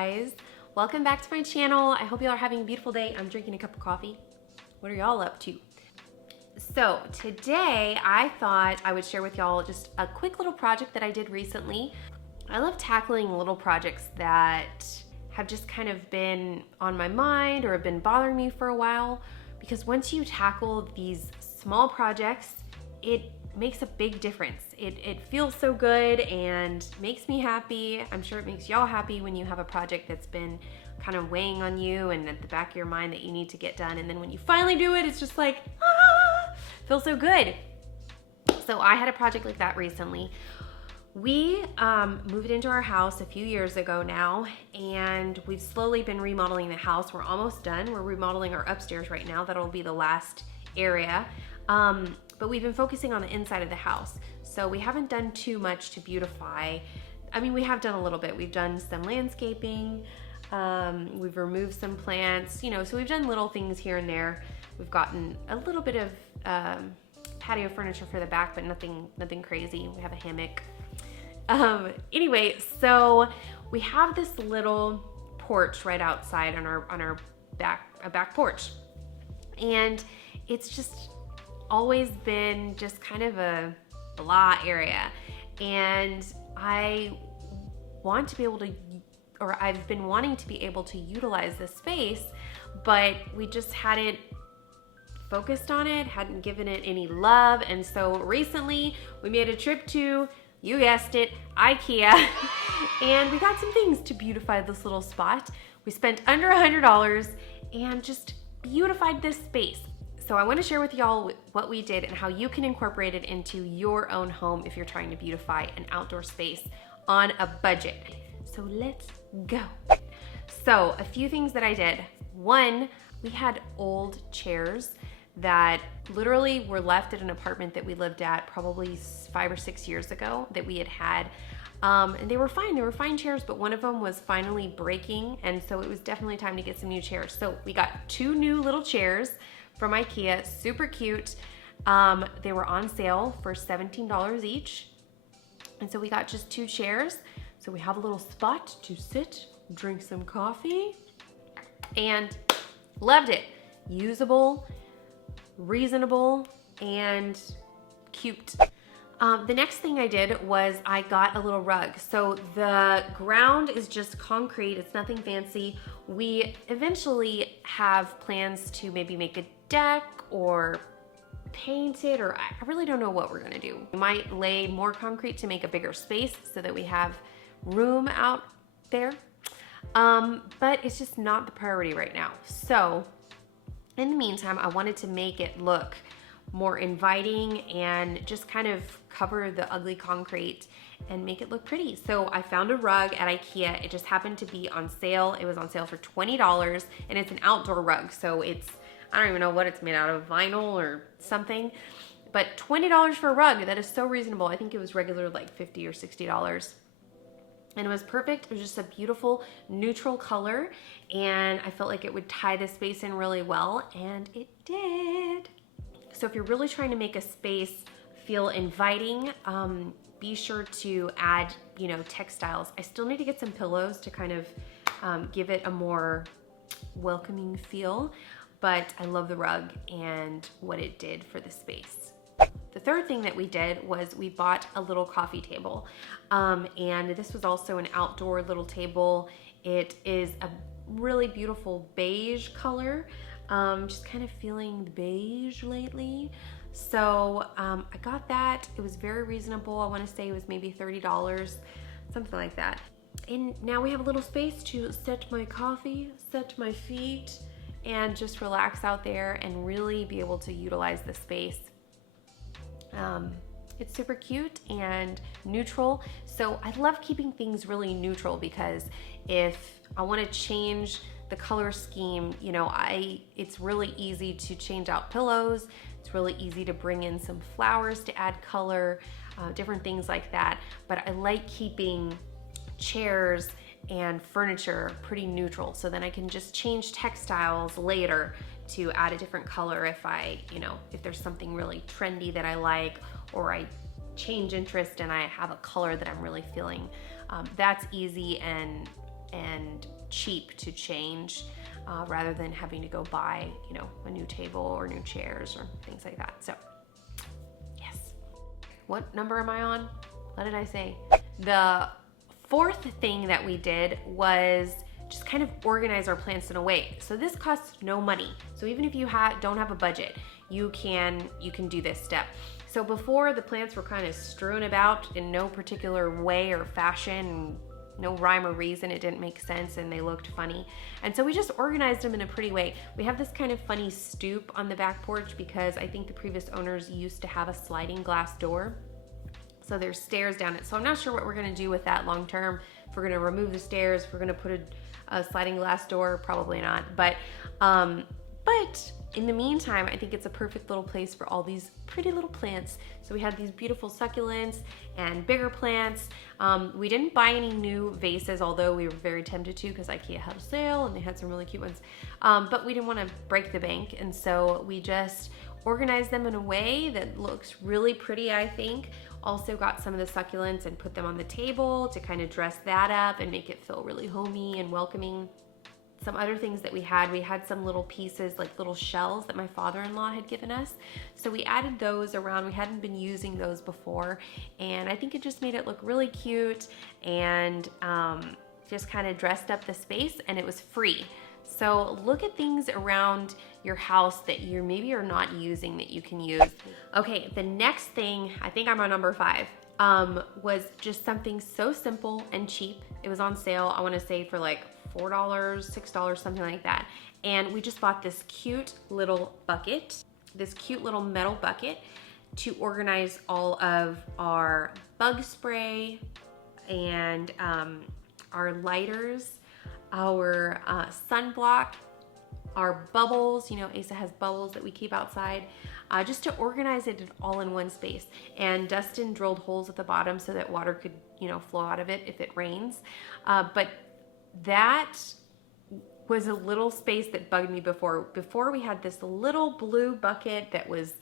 guys, welcome back to my channel. I hope y'all are having a beautiful day. I'm drinking a cup of coffee. What are y'all up to? So today I thought I would share with y'all just a quick little project that I did recently. I love tackling little projects that have just kind of been on my mind or have been bothering me for a while, because once you tackle these small projects, it makes a big difference. It feels so good and makes me happy. I'm sure it makes y'all happy when you have a project that's been kind of weighing on you and at the back of your mind that you need to get done, and then when you finally do it, it's just like, feels so good. So I had a project like that recently. We moved into our house a few years ago now, and we've slowly been remodeling the house. We're almost done. We're remodeling our upstairs right now. That'll be the last area. But we've been focusing on the inside of the house. So we haven't done too much to beautify. I mean, we have done a little bit. We've done some landscaping. We've removed some plants, so we've done little things here and there. We've gotten a little bit of patio furniture for the back, but nothing crazy. We have a hammock. Anyway, so we have this little porch right outside on our back porch, and it's just always been just kind of a blah area, and I want to be able to, or I've been wanting to be able to utilize this space, but we just hadn't focused on it, hadn't given it any love. And so recently we made a trip to, you guessed it, IKEA, and we got some things to beautify this little spot. We spent under $100 and just beautified this space. So I want to share with y'all what we did and how you can incorporate it into your own home if you're trying to beautify an outdoor space on a budget. So let's go. So a few things that I did. One, we had old chairs that literally were left at an apartment that we lived at probably 5 or 6 years ago that we had. And they were fine chairs, but one of them was finally breaking, and so it was definitely time to get some new chairs. So we got 2 new little chairs from IKEA, super cute. They were on sale for $17 each. And so we got just 2 chairs. So we have a little spot to sit, drink some coffee, and loved it. Usable, reasonable, and cute. The next thing I did was I got a little rug. So the ground is just concrete, it's nothing fancy. We eventually have plans to maybe make a deck or paint it, or I really don't know what we're gonna do. We might lay more concrete to make a bigger space so that we have room out there. But it's just not the priority right now. So in the meantime, I wanted to make it look more inviting and just kind of cover the ugly concrete and make it look pretty. So I found a rug at IKEA. It just happened to be on sale. It was on sale for $20, and it's an outdoor rug. So it's, I don't even know what it's made out of, vinyl or something, but $20 for a rug, that is so reasonable. I think it was regular like $50 or $60. And it was perfect. It was just a beautiful neutral color, and I felt like it would tie the space in really well, and it did. So if you're really trying to make a space feel inviting, be sure to add, textiles. I still need to get some pillows to kind of give it a more welcoming feel, but I love the rug and what it did for the space. The third thing that we did was we bought a little coffee table, and this was also an outdoor little table. It is a really beautiful beige color. Just kind of feeling beige lately. So I got that. It was very reasonable. I want to say it was maybe $30, something like that. And now we have a little space to set my coffee, set my feet, and just relax out there and really be able to utilize the space. It's super cute and neutral. So I love keeping things really neutral, because if I want to change the color scheme, it's really easy to change out pillows. It's really easy to bring in some flowers to add color, different things like that. But I like keeping chairs and furniture pretty neutral, so then I can just change textiles later to add a different color if if there's something really trendy that I like, or I change interest and I have a color that I'm really feeling. That's easy and and cheap to change rather than having to go buy, you know, a new table or new chairs or things like that. So yes. What number am I on? What did I say? The fourth thing that we did was just kind of organize our plants in a way. So this costs no money. So even if you don't have a budget, you can do this step. So before, the plants were kind of strewn about in no particular way or fashion, no rhyme or reason. It didn't make sense and they looked funny. And so we just organized them in a pretty way. We have this kind of funny stoop on the back porch because I think the previous owners used to have a sliding glass door. So there's stairs down it. So I'm not sure what we're gonna do with that long term. If we're gonna remove the stairs, if we're gonna put a sliding glass door, probably not. But in the meantime, I think it's a perfect little place for all these pretty little plants. So we had these beautiful succulents and bigger plants. We didn't buy any new vases, although we were very tempted to because IKEA had a sale and they had some really cute ones. But we didn't want to break the bank, and so we just organized them in a way that looks really pretty, I think. Also got some of the succulents and put them on the table to kind of dress that up and make it feel really homey and welcoming. Some other things that we had some little pieces, like little shells that my father-in-law had given us. So we added those around. We hadn't been using those before, and I think it just made it look really cute and just kind of dressed up the space, and it was free. So look at things around your house that you maybe are not using that you can use. Okay, the next thing, I think I'm on number 5, was just something so simple and cheap. It was on sale, I wanna say for like $4, $6, something like that. And we just bought this cute little bucket, this cute little metal bucket to organize all of our bug spray and our lighters, our sunblock, our bubbles. You know, Asa has bubbles that we keep outside, just to organize it all in one space. And Dustin drilled holes at the bottom so that water could, you know, flow out of it if it rains. But that was a little space that bugged me before. Before, we had this little blue bucket that was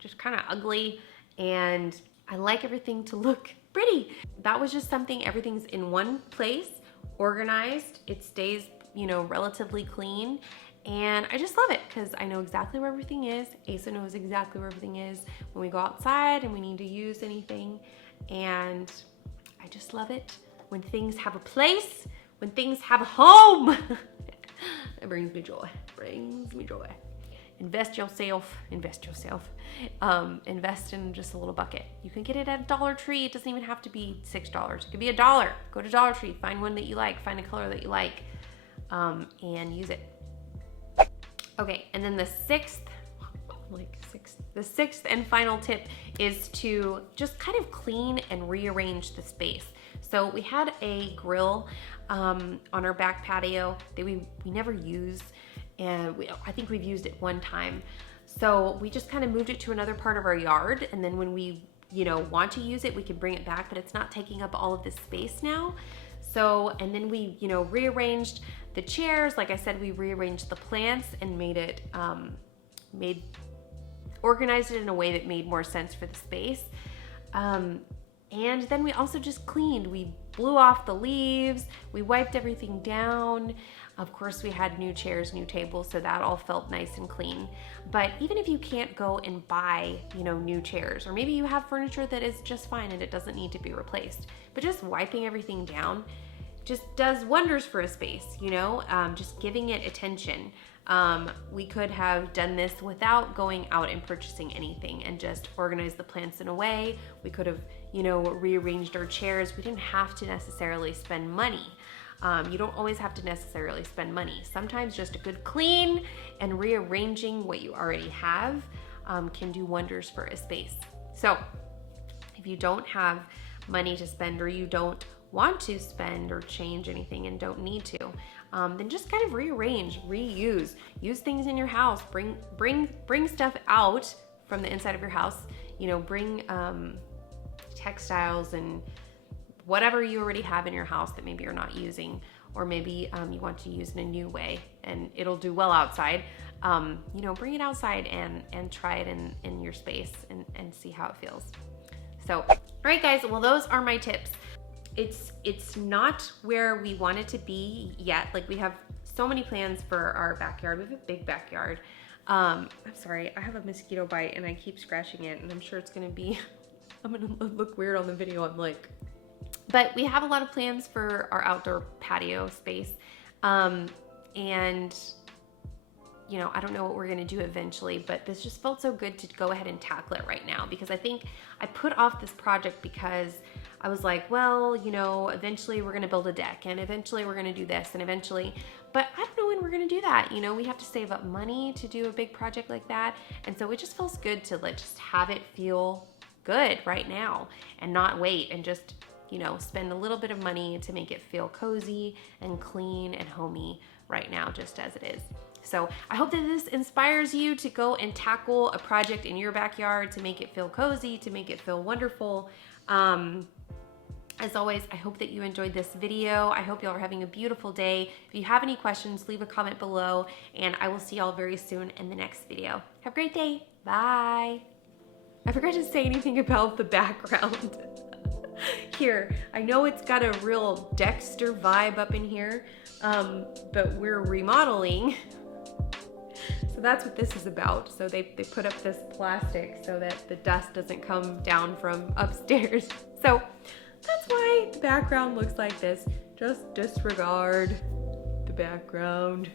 just kind of ugly, and I like everything to look pretty. That was just something, everything's in one place, organized. It stays, you know, relatively clean. And I just love it because I know exactly where everything is. Asa knows exactly where everything is when we go outside and we need to use anything. And I just love it when things have a place, when things have a home. It brings me joy, brings me joy. Invest yourself, invest yourself. Invest in just a little bucket. You can get it at Dollar Tree. It doesn't even have to be $6. It could be $1. Go to Dollar Tree, find one that you like, find a color that you like, and use it. Okay, and then the sixth and final tip is to just kind of clean and rearrange the space. So we had a grill on our back patio that we never used, and I think we've used it one time. So we just kind of moved it to another part of our yard, and then when we, you know, want to use it, we can bring it back, but it's not taking up all of this space now. So, and then we, you know, rearranged the chairs. Like I said, we rearranged the plants and made it, organized it in a way that made more sense for the space. And then we also just cleaned. We blew off the leaves, we wiped everything down. Of course, we had new chairs, new tables, so that all felt nice and clean. But even if you can't go and buy, you know, new chairs, or maybe you have furniture that is just fine and it doesn't need to be replaced, but just wiping everything down just does wonders for a space, you know, just giving it attention. We could have done this without going out and purchasing anything and just organized the plants in a way. We could have, you know, rearranged our chairs. We didn't have to necessarily spend money. You don't always have to necessarily spend money. Sometimes just a good clean and rearranging what you already have can do wonders for a space. So if you don't have money to spend, or you don't want to spend or change anything and don't need to, then just kind of rearrange, reuse, use things in your house, bring stuff out from the inside of your house, you know, bring textiles and whatever you already have in your house that maybe you're not using, or maybe you want to use in a new way and it'll do well outside. You know, bring it outside and try it in your space and see how it feels. So, all right guys, well, those are my tips. it's not where we want it to be yet. Like, we have so many plans for our backyard. We have a big backyard. I'm sorry, I have a mosquito bite and I keep scratching it, and I'm sure it's gonna be, I'm gonna look weird on the video. I'm like, but we have a lot of plans for our outdoor patio space. And you know, I don't know what we're gonna do eventually, but this just felt so good to go ahead and tackle it right now, because I think I put off this project because I was like, well, you know, eventually we're gonna build a deck, and eventually we're gonna do this, and eventually, but I don't know when we're gonna do that. You know, we have to save up money to do a big project like that. And so it just feels good to just have it feel good right now and not wait and just, you know, spend a little bit of money to make it feel cozy and clean and homey right now, just as it is. So I hope that this inspires you to go and tackle a project in your backyard to make it feel cozy, to make it feel wonderful. As always, I hope that you enjoyed this video. I hope y'all are having a beautiful day. If you have any questions, leave a comment below, and I will see y'all very soon in the next video. Have a great day. Bye. I forgot to say anything about the background. Here, I know it's got a real Dexter vibe up in here, but we're remodeling. So that's what this is about. So they put up this plastic so that the dust doesn't come down from upstairs. So that's why the background looks like this. Just disregard the background.